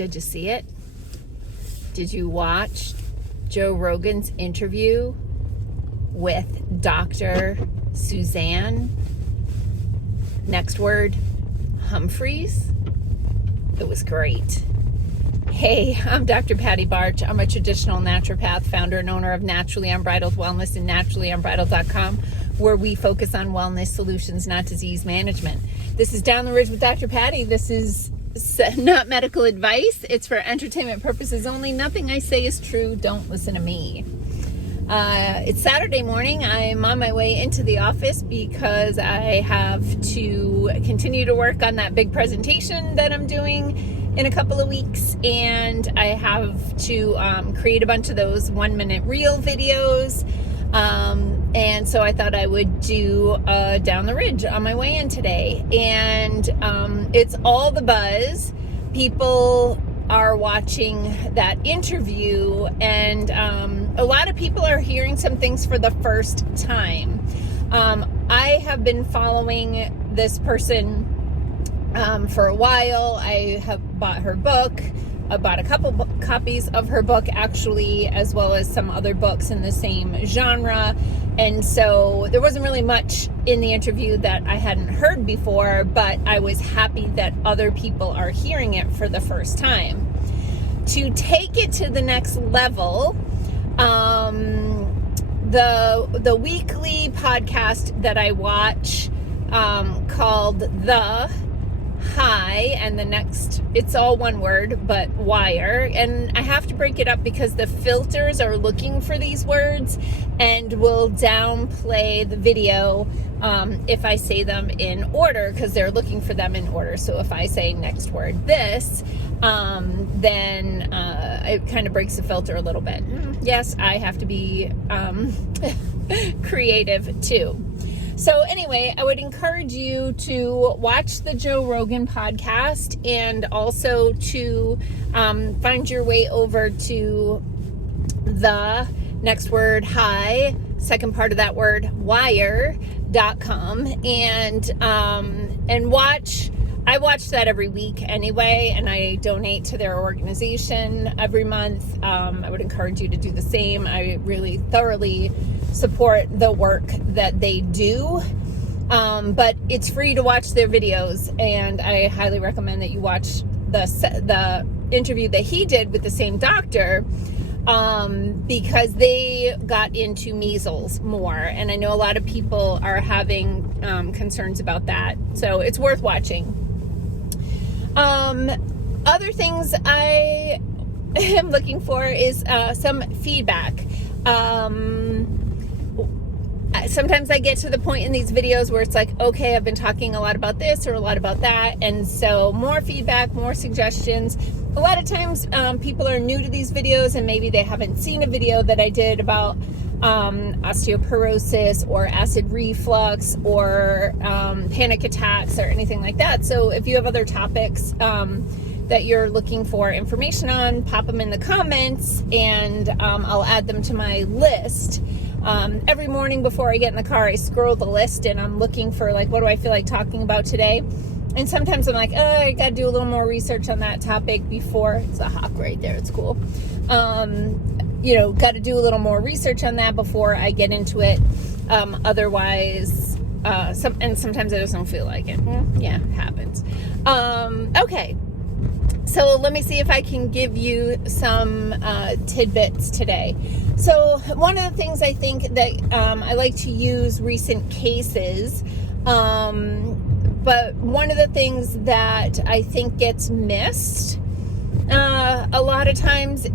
Did you see it? Did you watch Joe Rogan's interview with Dr. Suzanne, next word, Humphreys? It was great. Hey, I'm Dr. Patty Barch. I'm a traditional naturopath, founder and owner of Naturally Unbridled Wellness and naturallyunbridled.com, where we focus on wellness solutions, not disease management. This is Down the Ridge with Dr. Patty. This is not medical advice. It's for entertainment purposes only. Nothing I say is true. Don't listen to me. It's Saturday morning. I'm on my way into the office because I have to continue to work on that big presentation that I'm doing in a couple of weeks, and I have to create a bunch of those 1-minute reel videos, and so I thought I would do Down the Ridge on my way in today, and it's all the buzz. People are watching that interview, and a lot of people are hearing some things for the first time. I have been following this person for a while. I have bought her book. I bought a couple copies of her book, actually, as well as some other books in the same genre. And so there wasn't really much in the interview that I hadn't heard before, but I was happy that other people are hearing it for the first time. To take it to the next level, the weekly podcast that I watch called The Hi, and the next, it's all one word, but Wire. And I have to break it up because the filters are looking for these words and will downplay the video if I say them in order, because they're looking for them in order. So if I say next word this, then it kind of breaks the filter a little bit. Yes, I have to be creative too. So anyway, I would encourage you to watch the Joe Rogan podcast, and also to find your way over to the next word, hi, second part of that word, wire.com, and watch. I watch that every week anyway, and I donate to their organization every month. I would encourage you to do the same. I really thoroughly support the work that they do, but it's free to watch their videos, and I highly recommend that you watch the interview that he did with the same doctor, because they got into measles more, and I know a lot of people are having concerns about that, so it's worth watching. Other things I am looking for is some feedback. Sometimes I get to the point in these videos where it's like, okay, I've been talking a lot about this or a lot about that, and so more feedback, more suggestions. A lot of times people are new to these videos, and maybe they haven't seen a video that I did about osteoporosis or acid reflux or panic attacks or anything like that. So if you have other topics that you're looking for information on, pop them in the comments, and I'll add them to my list. Every morning before I get in the car, I scroll the list, and I'm looking for, like, what do I feel like talking about today? And sometimes I'm like, oh, I got to do a little more research on that topic before. It's a hawk right there. It's cool. Got to do a little more research on that before I get into it. Otherwise, sometimes I just don't feel like it. Yeah, it happens. Okay. So let me see if I can give you some tidbits today. So one of the things I think that I like to use recent cases, but one of the things that I think gets missed a lot of times,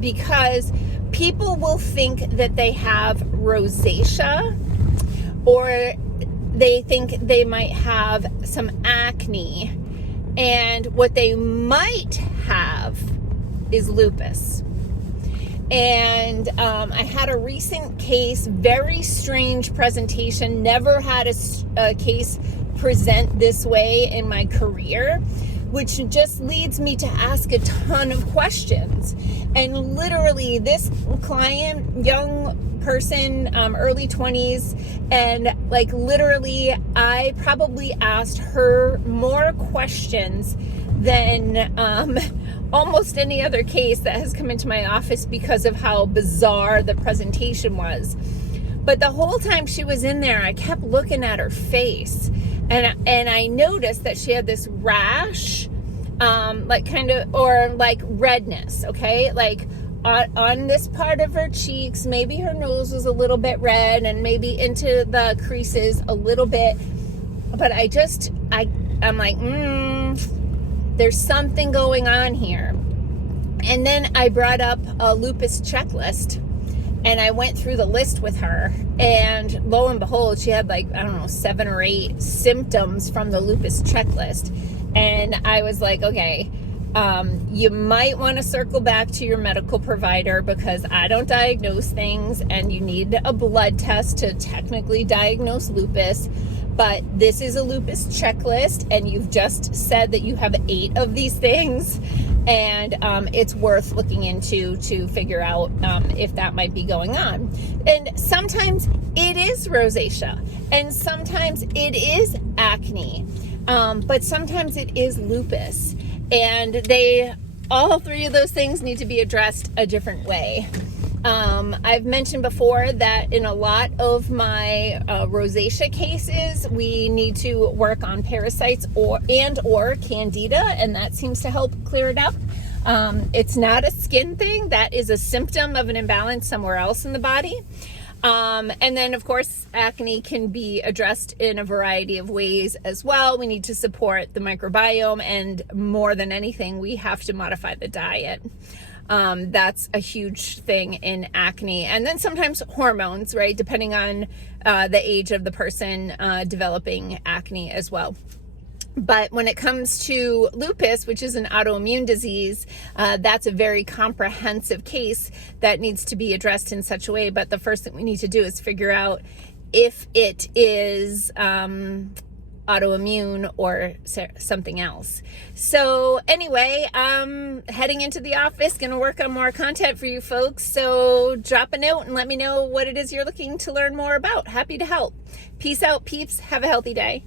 because people will think that they have rosacea, or they think they might have some acne, and what they might have is lupus. And I had a recent case, very strange presentation, never had a case present this way in my career, which just leads me to ask a ton of questions. And literally, this client, young person, early 20s, and like literally I probably asked her more questions than almost any other case that has come into my office because of how bizarre the presentation was. But the whole time she was in there, I kept looking at her face, and I noticed that she had this rash, like kind of, or like redness, okay? Like on this part of her cheeks, maybe her nose was a little bit red, and maybe into the creases a little bit. But I'm like, there's something going on here. And then I brought up a lupus checklist, and I went through the list with her, and lo and behold, she had like, I don't know, 7 or 8 symptoms from the lupus checklist. And I was like, okay, you might want to circle back to your medical provider, because I don't diagnose things, and you need a blood test to technically diagnose lupus. But this is a lupus checklist, and you've just said that you have 8 of these things, and it's worth looking into to figure out if that might be going on. And sometimes it is rosacea, and sometimes it is acne, but sometimes it is lupus, and all 3 of those things need to be addressed a different way. I've mentioned before that in a lot of my rosacea cases, we need to work on parasites or candida, and that seems to help clear it up. It's not a skin thing. That is a symptom of an imbalance somewhere else in the body. And then, of course, acne can be addressed in a variety of ways as well. We need to support the microbiome, and more than anything, we have to modify the diet. That's a huge thing in acne. And then sometimes hormones, right? Depending on the age of the person developing acne as well. But when it comes to lupus, which is an autoimmune disease, that's a very comprehensive case that needs to be addressed in such a way. But the first thing we need to do is figure out if it is autoimmune or something else. So anyway, heading into the office, gonna work on more content for you folks. So drop a note and let me know what it is you're looking to learn more about. Happy to help. Peace out, peeps. Have a healthy day.